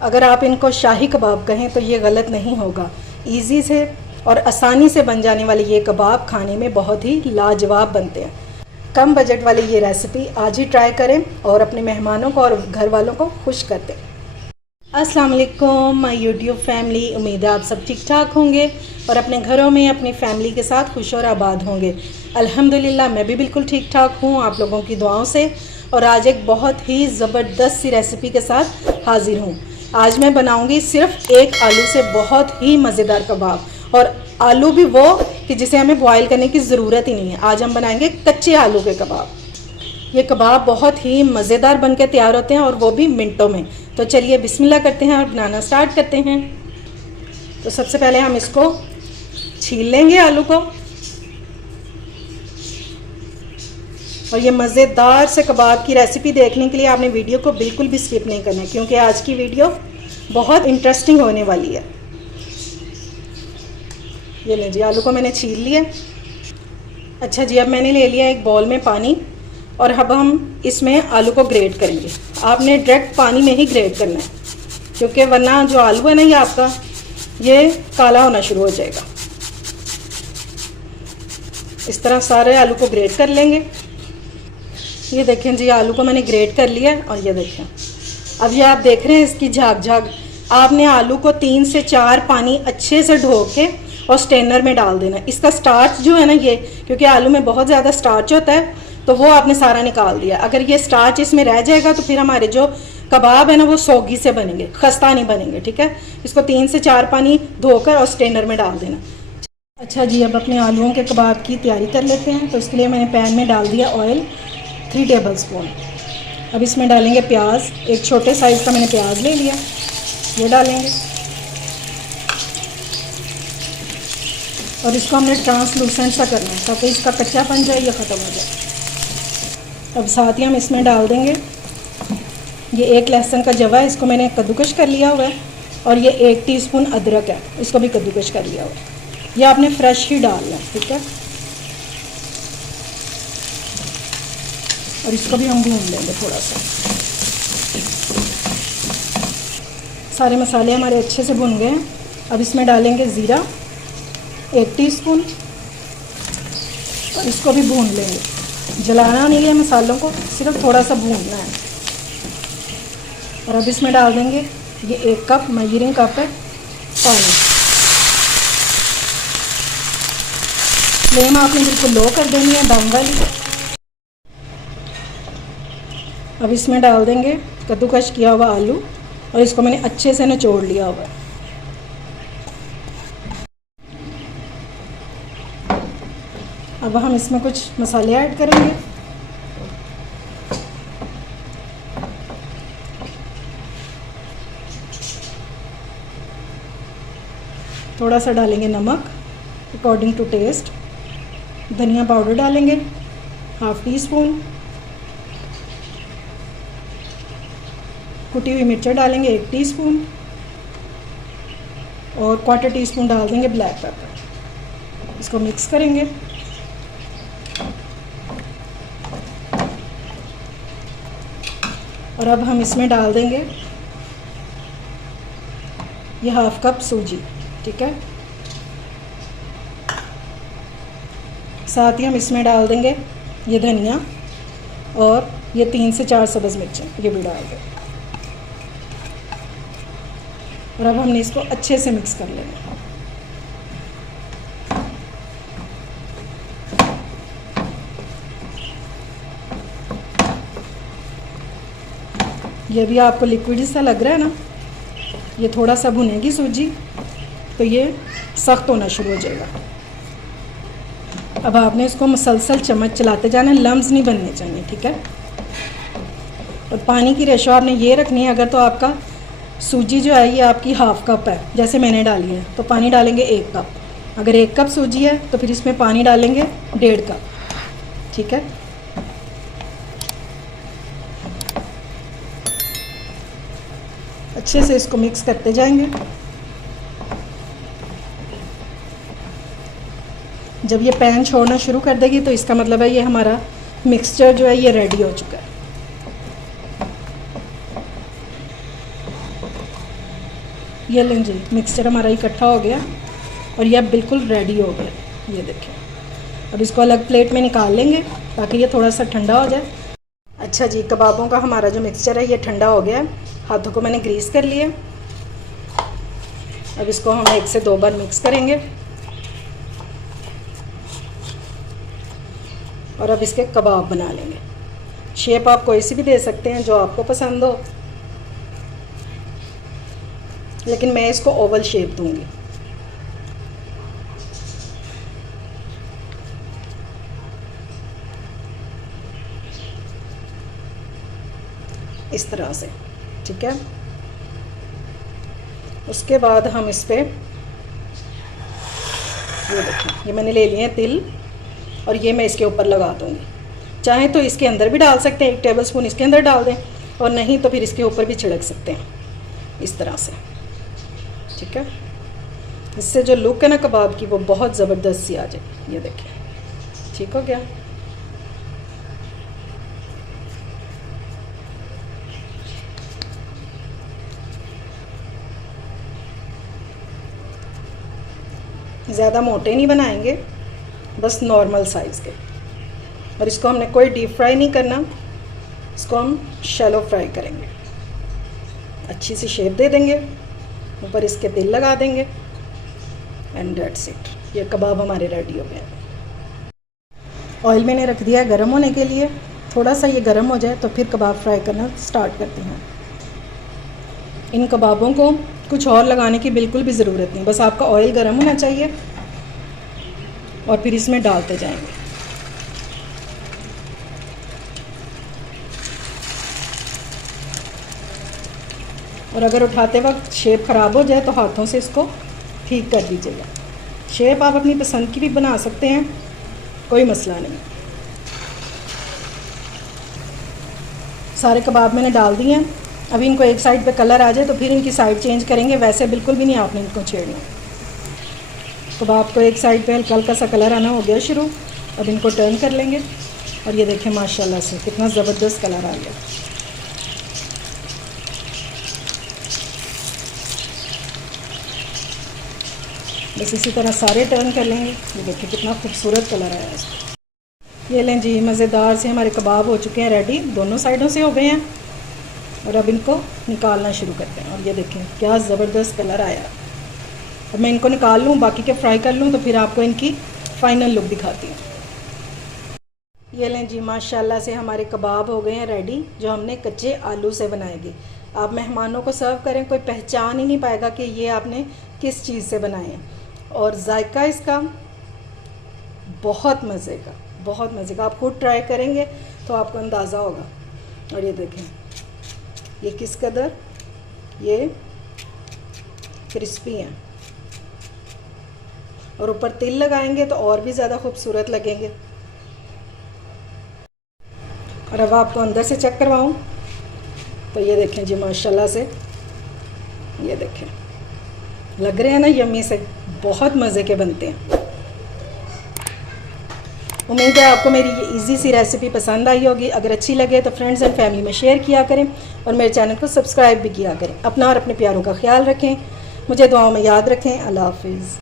अगर आप इनको शाही कबाब कहें तो ये गलत नहीं होगा। ईज़ी से और आसानी से बन जाने वाले ये कबाब खाने में बहुत ही लाजवाब बनते हैं। कम बजट वाली ये रेसिपी आज ही ट्राई करें और अपने मेहमानों को और घर वालों को खुश कर दें। अस्सलाम वालेकुम माय यूट्यूब फैमिली, उम्मीद है आप सब ठीक ठाक होंगे और अपने घरों में अपनी फैमिली के साथ खुश और आबाद होंगे। अल्हम्दुलिल्लाह मैं भी बिल्कुल ठीक ठाक हूँ आप लोगों की दुआओं से। और आज एक बहुत ही ज़बरदस्त सी रेसिपी के साथ हाजिर हूँ। आज मैं बनाऊँगी सिर्फ एक आलू से बहुत ही मज़ेदार कबाब, और आलू भी वो कि जिसे हमें बॉयल करने की ज़रूरत ही नहीं है। आज हम बनाएंगे कच्चे आलू के कबाब। ये कबाब बहुत ही मज़ेदार बनकर तैयार होते हैं और वो भी मिनटों में। तो चलिए बिस्मिल्लाह करते हैं और बनाना स्टार्ट करते हैं। तो सबसे पहले हम इसको छील लेंगे आलू को, और ये मज़ेदार से कबाब की रेसिपी देखने के लिए आपने वीडियो को बिल्कुल भी स्किप नहीं करना है, क्योंकि आज की वीडियो बहुत इंटरेस्टिंग होने वाली है। ये ले जी, आलू को मैंने छील लिया। अच्छा जी, अब मैंने ले लिया एक बाउल में पानी, और अब हम इसमें आलू को ग्रेट करेंगे। आपने डायरेक्ट पानी में ही ग्रेट करना है, क्योंकि वरना जो आलू है ना, ये आपका ये काला होना शुरू हो जाएगा। इस तरह सारे आलू को ग्रेट कर लेंगे। ये देखें जी, आलू को मैंने ग्रेट कर लिया। और ये देखें, अब ये आप देख रहे हैं इसकी झाग झाग। आपने आलू को 3 से 4 पानी अच्छे से धो के और स्ट्रेनर में डाल देना। इसका स्टार्च जो है ना, ये क्योंकि आलू में बहुत ज़्यादा स्टार्च होता है, तो वो आपने सारा निकाल दिया। अगर ये स्टार्च इसमें रह जाएगा तो फिर हमारे जो कबाब है ना, वो सोगी से बनेंगे, खस्ता नहीं बनेंगे। ठीक है, इसको 3 से 4 पानी धोकर और स्ट्रेनर में डाल देना। अच्छा जी, अब अपने आलूओं के कबाब की तैयारी कर लेते हैं। तो इसके लिए मैंने पैन में डाल दिया ऑयल 3 टेबल स्पून। अब इसमें डालेंगे प्याज। एक छोटे साइज़ का मैंने प्याज ले लिया, ये डालेंगे। और इसको हमने ट्रांसलूसेंट सा करना है ताकि इसका कच्चापन जो है ये ख़त्म हो जाए। अब साथ ही हम इसमें डाल देंगे ये 1 लहसुन का जवा है, इसको मैंने कद्दूकश कर लिया हुआ है। और ये 1 टीस्पून अदरक है, इसको भी कद्दूकश कर लिया हुआ है। ये आपने फ्रेश ही डालना है, ठीक है। और इसको भी हम भून लेंगे थोड़ा सा। सारे मसाले हमारे अच्छे से भुन गए हैं। अब इसमें डालेंगे ज़ीरा 1 टीस्पून, और इसको भी भून लेंगे। जलाना नहीं है मसालों को, सिर्फ थोड़ा सा भूनना है। और अब इसमें डाल देंगे ये 1 कप मेजरिंग कप है पानी। फ्लेम आपने बिल्कुल लो कर देनी है, दम वाली। अब इसमें डाल देंगे कद्दूकश किया हुआ आलू, और इसको मैंने अच्छे से निचोड़ लिया हुआ है। अब हम इसमें कुछ मसाले ऐड करेंगे। थोड़ा सा डालेंगे नमक अकॉर्डिंग टू टेस्ट। धनिया पाउडर डालेंगे 1/2 टीस्पून। कुटी हुई मिर्च डालेंगे 1 टीस्पून, और 1/4 टीस्पून डाल देंगे ब्लैक पेपर। इसको मिक्स करेंगे। और अब हम इसमें डाल देंगे ये 1/2 कप सूजी, ठीक है। साथ ही हम इसमें डाल देंगे ये धनिया, और ये 3 से 4 सब्ज़ मिर्चें, ये भी डाल दें। और अब हमने इसको अच्छे से मिक्स कर लेना। ये भी आपको लिक्विड सा लग रहा है ना, ये थोड़ा सा भुनेगी सूजी तो ये सख्त होना शुरू हो जाएगा। अब आपने इसको मुसलसल चम्मच चलाते जाना, लम्स नहीं बनने चाहिए, ठीक है। और पानी की रेशो आपने ये रखनी है। अगर तो आपका सूजी जो है ये आपकी 1/2 कप है, जैसे मैंने डाली है, तो पानी डालेंगे 1 कप। अगर 1 कप सूजी है तो फिर इसमें पानी डालेंगे 1.5 कप, ठीक है। अच्छे से इसको मिक्स करते जाएंगे। जब ये पैन छोड़ना शुरू कर देगी तो इसका मतलब है ये हमारा मिक्सचर जो है ये रेडी हो चुका है। ये लें जी, मिक्सचर हमारा इकट्ठा हो गया और ये अब बिल्कुल रेडी हो गया। ये देखें, अब इसको अलग प्लेट में निकाल लेंगे ताकि ये थोड़ा सा ठंडा हो जाए। अच्छा जी, कबाबों का हमारा जो मिक्सचर है ये ठंडा हो गया। हाथों को मैंने ग्रीस कर लिया। अब इसको हम 1 से 2 बार मिक्स करेंगे और अब इसके कबाब बना लेंगे। शेप आप कोई सी भी दे सकते हैं जो आपको पसंद हो, लेकिन मैं इसको ओवल शेप दूंगी। इस तरह से, ठीक है। उसके बाद हम इस पे ये देखिए, ये मैंने ले लिए हैं तिल और ये मैं इसके ऊपर लगा दूंगी। चाहे तो इसके अंदर भी डाल सकते हैं, 1 टेबलस्पून इसके अंदर डाल दें, और नहीं तो फिर इसके ऊपर भी छिड़क सकते हैं इस तरह से, ठीक है। इससे जो लुक है ना कबाब की वो बहुत ज़बरदस्त सी आ जाए। ये देखिए, ठीक हो गया। ज़्यादा मोटे नहीं बनाएंगे, बस नॉर्मल साइज़ के। और इसको हमने कोई डीप फ्राई नहीं करना, इसको हम शैलो फ्राई करेंगे। अच्छी सी शेप दे देंगे, ऊपर इसके तिल लगा देंगे एंड दैट्स इट। ये कबाब हमारे रेडी हो गए। ऑयल मैंने रख दिया है गर्म होने के लिए। थोड़ा सा ये गर्म हो जाए तो फिर कबाब फ्राई करना स्टार्ट करते हैं। इन कबाबों को कुछ और लगाने की बिल्कुल भी ज़रूरत नहीं, बस आपका ऑयल गर्म होना चाहिए और फिर इसमें डालते जाएंगे। और अगर उठाते वक्त शेप ख़राब हो जाए तो हाथों से इसको ठीक कर दीजिएगा। शेप आप अपनी पसंद की भी बना सकते हैं, कोई मसला नहीं। सारे कबाब मैंने डाल दिए हैं। अभी इनको एक साइड पे कलर आ जाए तो फिर इनकी साइड चेंज करेंगे, वैसे बिल्कुल भी नहीं आपने इनको छेड़ना। कबाब को एक साइड पे हल्का हल्का सा कलर आना हो गया शुरू। अब इनको टर्न कर लेंगे और ये देखें माशाल्लाह से कितना ज़बरदस्त कलर आ गया। बस इसी तरह सारे टर्न कर लेंगे। ये देखिए कितना खूबसूरत कलर आया है इसका। ये लें जी, मज़ेदार से हमारे कबाब हो चुके हैं रेडी, दोनों साइडों से हो गए हैं। और अब इनको निकालना शुरू करते हैं। और ये देखें क्या ज़बरदस्त कलर आया। अब मैं इनको निकाल लूँ, बाकी के फ्राई कर लूँ, तो फिर आपको इनकी फ़ाइनल लुक दिखाती हूँ। ये लें जी, माशाल्लाह से हमारे कबाब हो गए हैं रेडी, जो हमने कच्चे आलू से बनाएंगे। आप मेहमानों को सर्व करें, कोई पहचान ही नहीं पाएगा कि ये आपने किस चीज़ से बनाए हैं। और जायका इसका बहुत मज़े का, बहुत मज़े का। आप खुद ट्राई करेंगे तो आपको अंदाज़ा होगा। और ये देखें ये किस कदर ये क्रिस्पी हैं, और ऊपर तिल लगाएंगे तो और भी ज़्यादा खूबसूरत लगेंगे। और अब आपको अंदर से चेक करवाऊँ तो ये देखें जी माशाल्लाह से, ये देखें लग रहे हैं ना यम्मी से, बहुत मज़े के बनते हैं। उम्मीद है आपको मेरी ये इजी सी रेसिपी पसंद आई होगी। अगर अच्छी लगे तो फ्रेंड्स एंड फैमिली में शेयर किया करें और मेरे चैनल को सब्सक्राइब भी किया करें। अपना और अपने प्यारों का ख्याल रखें, मुझे दुआओं में याद रखें। अल्लाह हाफिज़।